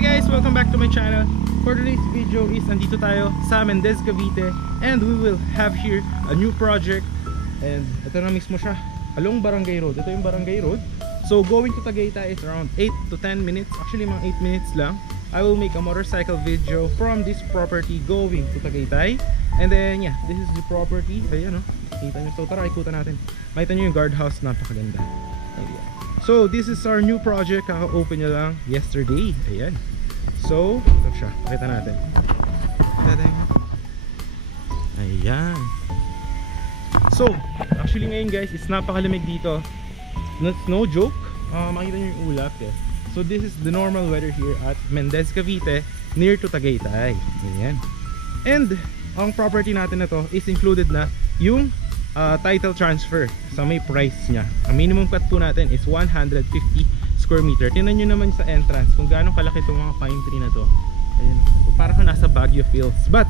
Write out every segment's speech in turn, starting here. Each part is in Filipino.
Hi guys! Welcome back to my channel. For today's video is nandito tayo sa Mendez, Cavite, and we will have here a new project. And ito na mismo siya, along Barangay Road. Ito yung Barangay Road. So going to Tagaytay is around 8 to 10 minutes. Actually mga 8 minutes lang. I will make a motorcycle video from this property going to Tagaytay. And then yeah, this is the property. Ayan o, kita nyo. So tara, ikutan natin. Makita nyo yung guardhouse, napakaganda. Ayan. So this is our new project. Kaka-open nyo lang yesterday. Ayan. So ito siya, pakita natin. Ayan. So actually ngayon guys, it's napakalamig dito. That's no joke. Makita nyo yung ulap eh. So this is the normal weather here at Mendez, Cavite, near to Tagaytay. Ayan. And ang property natin na to is included na yung title transfer sa may price niya. Ang minimum cut po natin is 150 square meter. Tingnan nyo naman sa entrance kung gaano kalaki itong mga pine tree na to. Ayan. So parang ka nasa Baguio feels, but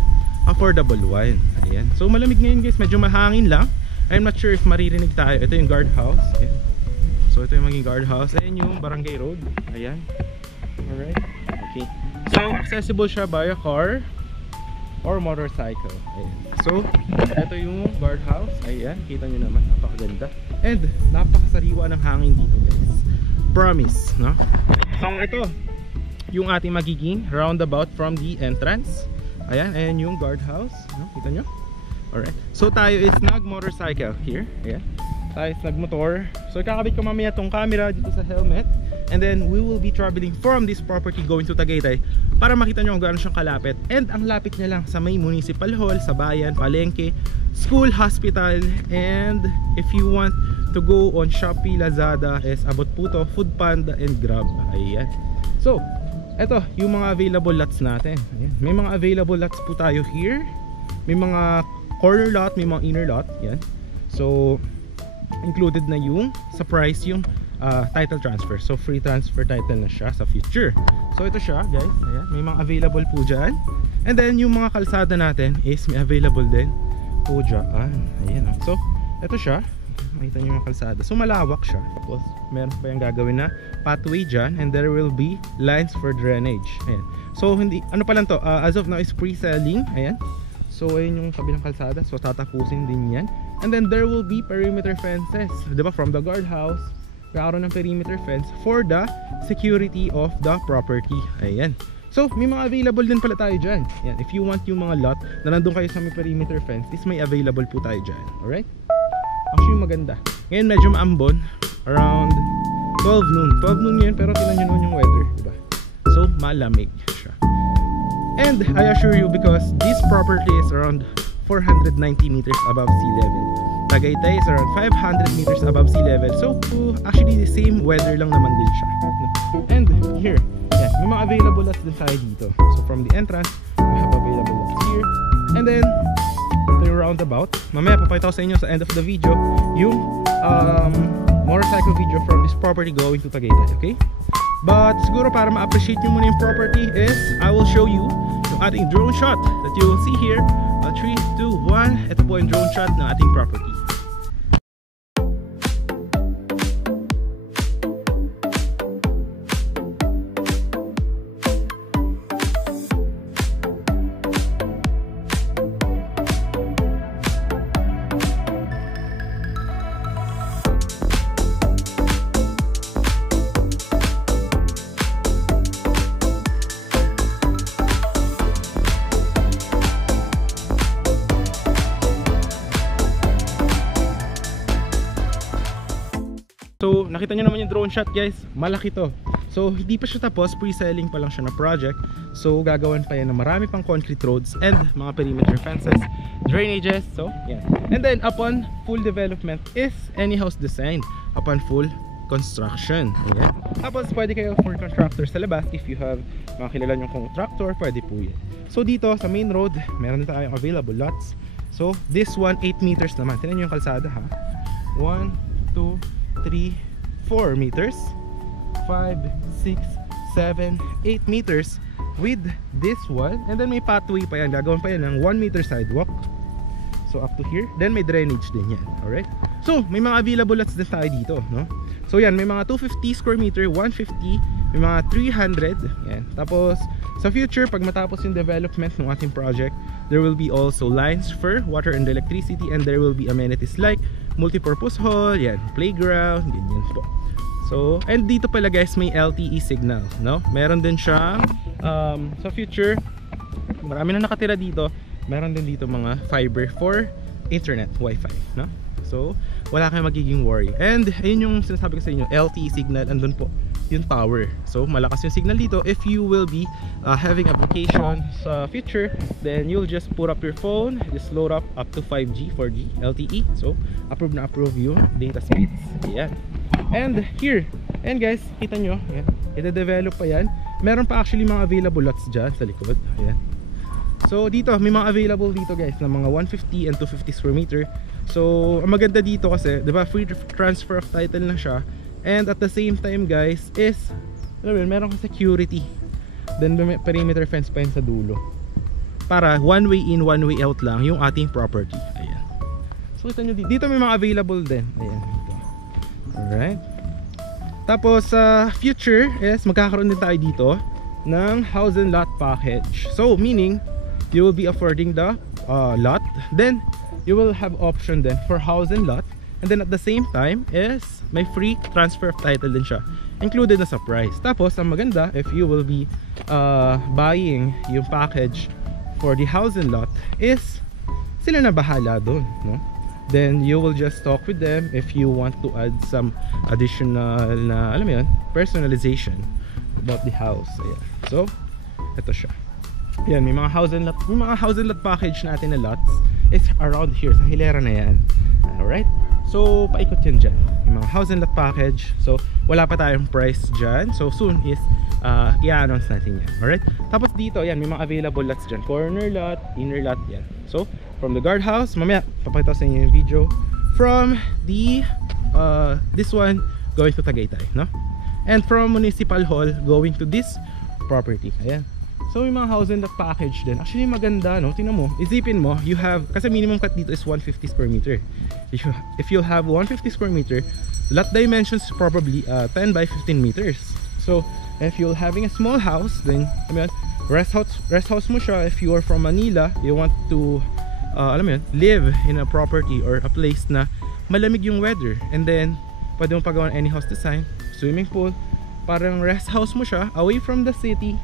affordable one. Ayan. So malamig ngayon guys, medyo mahangin lang. I'm not sure if maririnig tayo. Ito yung guardhouse. Ayan. So ito yung maging guardhouse. Ayan yung Barangay Road. Ayan. Alright. Okay. So accessible siya by a car or motorcycle. Ayan. So ito yung guardhouse. Ayan. Kita nyo naman. Napakaganda. And napakasariwa ng hangin dito guys. Promise, no? So ito yung ating magiging roundabout from the entrance. Ayan. Ayan yung guardhouse, no? Kita nyo? Alright. So tayo is nag-motorcycle here. Ayan. Tayo is nag-motor. So kakabit ko mamaya tong camera dito sa helmet. And then we will be traveling from this property going to Tagaytay para makita nyo kung gaano siyang kalapit. And ang lapit niya lang sa may municipal hall, sa bayan, palengke, school, hospital. And if you want to go on Shopee, Lazada, is abot po to, Foodpanda and Grab. Ayan. So eto yung mga available lots natin. Ayan. May mga available lots po tayo here. May mga corner lot, may mga inner lot. Ayan. So included na yung sa price yung title transfer. So free transfer title na siya sa future. So ito siya guys. Ayan. May mga available po dyan. And then yung mga kalsada natin is may available din po dyan. Ayan. So ito siya. Makita nyo yung kalsada. So malawak siya. Tapos meron pa yung gagawin na pathway dyan. And there will be lines for drainage. Ayan. So hindi, ano pa lang to, as of now is pre-selling. Ayan. So ayun yung kabilang kalsada. So tatapusin din yan. And then there will be perimeter fences, diba? From the guardhouse, kakaroon ng perimeter fence for the security of the property. Ayan. So may mga available din pala tayo dyan. Ayan. If you want yung mga lot na nandun kayo sa may perimeter fence, is may available po tayo dyan. Alright? Actually maganda. Ngayon medyo maambon. Around 12 noon. 12 noon yun, pero tinan nyo naman yung weather, diba? So malamig siya. And I assure you, because this property is around 490 meters above sea level. Tagaytay is around 500 meters above sea level. So actually the same weather lang naman din siya. And here, yeah, may mga available lots din tayo dito. So from the entrance, we have available lots here. And then ito yung roundabout. Mamaya papakita ko sa inyo sa end of the video yung motorcycle video from this property going to Tagaytay. Okay? But siguro para ma-appreciate nyo muna yung property is I will show you yung ating drone shot that you will see here. 3, 2, 1. Ito po yung drone shot ng ating property. So nakita nyo naman yung drone shot guys, malaki to. So hindi pa siya tapos, pre-selling pa lang siya na project. So gagawan pa yan ng marami pang concrete roads and mga perimeter fences, drainages. So yeah. And then upon full development is any house design upon full construction. Ayan. Tapos pwede kayo for contractors sa labas. If you have mga kilala nyong contractor, pwede po yan. So dito sa main road, meron na tayong available lots. So this one 8 meters naman. Tingnan nyo yung kalsada ha. 1, 2, 3, 4 meters, 5, 6, 7, 8 meters with this one. And then may pathway pa yan. Gagawin pa yan ng 1 meter sidewalk. So up to here. Then may drainage din yan. Alright? So may mga available lots din tayo dito, no? So yan, may mga 250 square meter, 150 may mga 300. Yan. Tapos sa future, pag matapos yung development ng ating project, there will be also lines for water and electricity, and there will be amenities like multipurpose hall, yan, playground, ganyan po. So, and dito pala guys may LTE signal, no? Meron din siyang sa future, marami na nakatira dito. Meron din dito mga fiber for internet, wifi, no? So, wala kayong magiging worry. And ayun yung sinasabi ko sa inyo, LTE signal, andun po yung tower. So, malakas yung signal dito. If you will be having application sa future, then you'll just put up your phone, just load up to 5G, 4G, LTE. So, approve na approve yung data speeds. Ayan. And here, and guys, kita nyo, ayan, ide-develop pa yan. Meron pa actually mga available lots dyan sa likod. Ayan. So dito, may mga available dito guys na mga 150 and 250 square meter. So ang maganda dito kasi, diba, free transfer of title na siya. And at the same time guys is, alam mo, meron kang security. Then may perimeter fence pa yun sa dulo. Para one way in, one way out lang yung ating property. Ayan. So kita nyo dito may mga available din. Ayan. Alright. Tapos sa future is magkakaroon din tayo dito ng house and lot package. So meaning you will be affording the lot, then you will have option then for house and lot, and then at the same time is may free transfer of title din siya included na sa price. Tapos ang maganda, if you will be buying yung package for the house and lot, is sila na bahala doon, no? Then you will just talk with them if you want to add some additional na, alam mo yun, personalization about the house. Ayan. So ito siya. Ayan, may mga house and lot package natin na lots is around here sa hilera na yan. Alright, so paikot yan dyan, yung mga house and lot package. So wala pa tayong price dyan, so soon is i-announce natin yan. Alright, tapos dito yan, may mga available lots dyan, corner lot, inner lot, yan. So from the guardhouse, mamaya papakita sa inyo yung video from the this one going to Tagaytay, no? And from Municipal Hall going to this property. Ayan. So yung mga house and lot package din, actually maganda, no? Tingnan mo, isipin mo, you have, kasi minimum cut dito is 150 square meter. If you have 150 square meter, lot dimensions probably 10 by 15 meters. So if you're having a small house, then I mean, rest house mo siya. If you are from Manila, you want to alam mo yun, live in a property or a place na malamig yung weather, and then pwede mo pagawa any house design, swimming pool, parang rest house mo siya away from the city,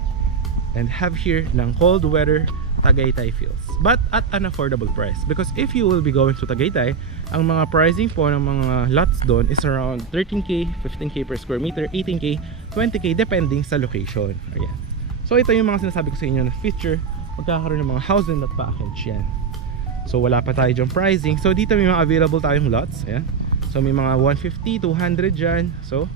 and have here ng cold weather Tagaytay feels, but at an affordable price. Because if you will be going to Tagaytay, ang mga pricing po ng mga lots doon is around 13k, 15k per square meter, 18k, 20k depending sa location. Ayan. So ito yung mga sinasabi ko sa inyo na feature magkakaroon ng mga house and lot package. Yan. So wala pa tayo dyan pricing. So dito may mga available tayong lots. Ayan. So may mga 150, 200 dyan. So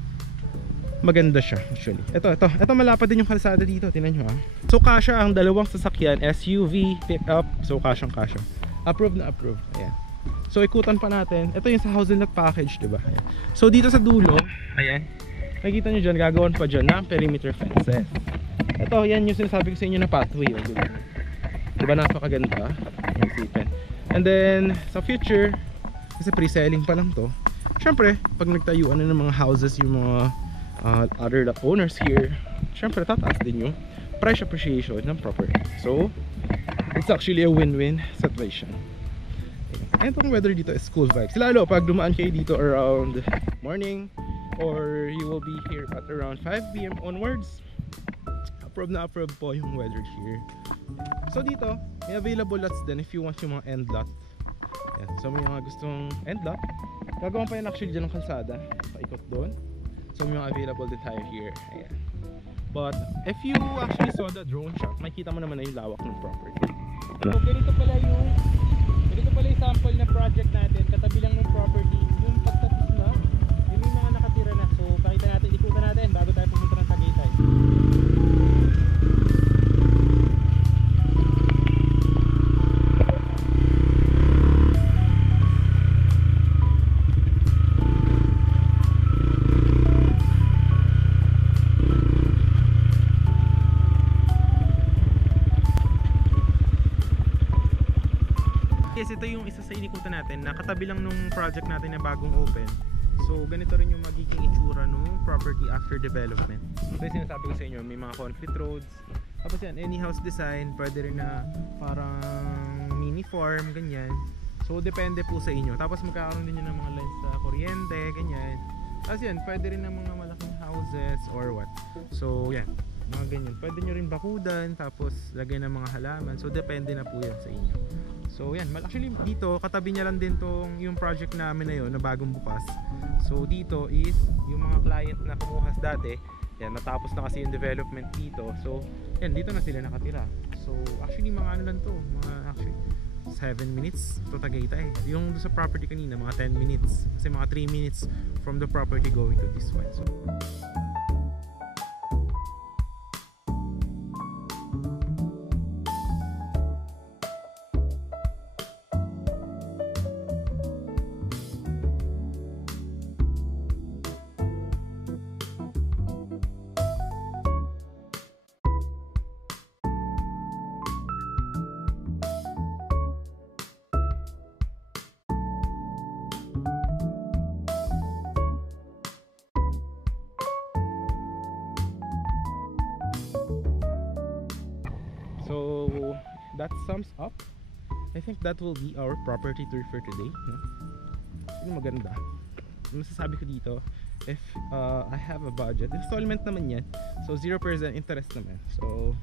maganda siya actually. Ito malapad din yung kalsada dito. Tingnan nyo ha. So kasha ang dalawang sasakyan, SUV, pickup. So kasyang kasha. Approve na approve. Ayan. So ikutan pa natin. Ito yung sa house and lot package, diba? Ayan. So dito sa dulo, ayan, nakikita nyo dyan, gagawin pa dyan ng perimeter fences. Ito, yan yung sinasabi ko sa inyo na pathway. Diba napakaganda? Isipin. And then sa future, kasi pre-selling pa lang to, syempre pag nagtayuan na ng mga houses yung mga other owners here, syempre tataas din yung price appreciation ng property. So it's actually a win-win situation. And itong weather dito is cool vibes, lalo pag dumaan kayo dito around morning, or you will be here at around 5 PM onwards. Approve na approve po yung weather here. So dito, may available lots din if you want yung mga end lot. Yan. So may mga gustong end lot, gagawin pa yan actually dyan ng kalsada, paikot doon. So may mga available din tayo here. Ayan. But if you actually saw the drone shot, makikita mo naman na yung lawak ng property. So ganito pala yung sample na project natin. Katabi lang ng property, yung pagtapos na, yung mga nakatira na. So pakita natin, ikutan natin bago tayo pumunta ng Tagaytay. Yes, ito yung isa sa inikutan natin na katabi lang nung project natin na bagong open. So ganito rin yung magiging itsura ng property after development. So yung sinasabi ko sa inyo, may mga concrete roads. Tapos yan, any house design, pwede rin na parang mini farm, ganyan. So depende po sa inyo. Tapos magkakaroon din yun ng mga lines sa kuryente, ganyan. Tapos yan, pwede rin ng mga malaking houses or what. So yan, mga ganyan. Pwede nyo rin bakudan, tapos lagay ng mga halaman. So depende na po yan sa inyo. So yan, actually dito katabi niya lang din tong yung project namin na yun na bagong bukas. So dito is yung mga client na kumuha dati, yan, natapos na kasi yung development dito. So yan, dito na sila nakatira. So actually mga ano lang to, mga actually 7 minutes to Tagaytay. Yung sa property kanina mga 10 minutes, kasi mga 3 minutes from the property going to this one. So that sums up. I think that will be our property tour for today, no? Yung maganda. Masasabi ko dito, if I have a budget, installment naman yan, so 0% interest naman. So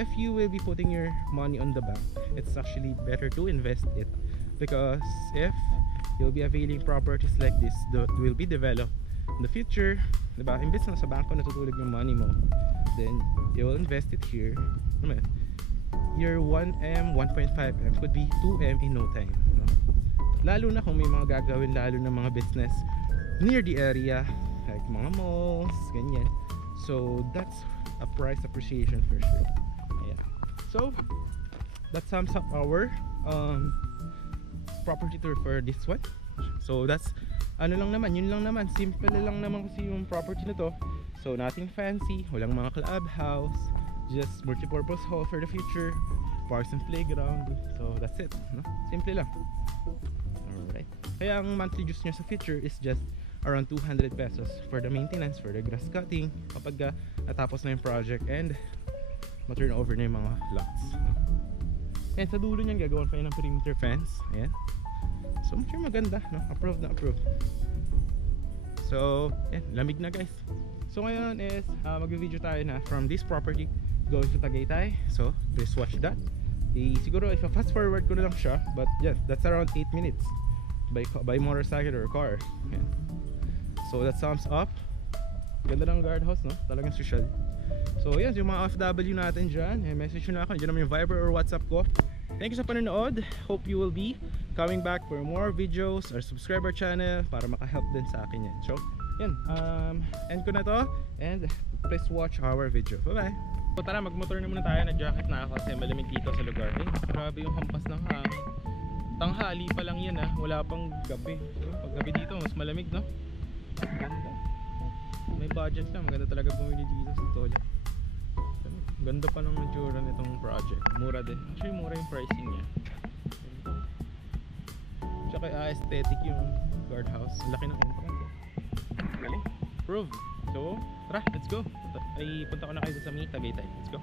if you will be putting your money on the bank, it's actually better to invest it, because if you'll be availing properties like this that will be developed in the future, diba? Imbes na sa bangko natutulog yung money mo, then you will invest it here. Your 1M, 1.5M could be 2M in no time, no? Lalo na kung may mga gagawin, lalo na mga business near the area, like mga malls, ganyan. So that's a price appreciation for sure. Ayan. So that sums up our property tour for this one. So that's ano lang naman, yun lang naman, simple lang naman kasi yung property na to. So nothing fancy, walang mga clubhouse, just multi-purpose hall for the future, parks and playground. So that's it, no? Simple lang. Alright. Kaya ang monthly dues nyo sa future is just around 200 pesos for the maintenance, for the grass cutting, kapag natapos na yung project and ma-turn over na yung mga lots, no? And sa dulo nyan gagawin pa yun ng perimeter fence. Ayan. So much maganda, no? Approved na approved. So yan, lamig na guys. So ngayon is mag-video tayo na from this property going to Tagaytay. So please watch that. Siguro if fast forward ko na lang siya, but yes, that's around 8 minutes by motorcycle or car. Yeah. So that sums up. Ganda ng guardhouse, no? Talagang social. So yan, yung mga OFW natin dyan, message nyo na ako. Dyan naman yung Viber or WhatsApp ko. Thank you sa panonood. Hope you will be coming back for more videos or subscribe our channel para makahelp din sa akin yan. So yan, end ko na to and please watch our video. Bye bye. So tara, magmotor na muna tayo. Nag-jacket na ako kasi malamig dito sa lugar. Grabe yung hampas ng hangin. Tanghali pa lang yan, wala pang gabi. So, pag gabi dito mas malamig, no? Ganda. May budget lang, maganda talaga bumili dito sa Tolya. Ganda pa ng itsura nitong project. Mura din. Actually mura yung pricing niya. Tsaka aesthetic yung guardhouse. Laki ng entrance. Galing. Prove. So, tara, let's go. Ay, punta ko na kayo sa Tagaytay. Let's go.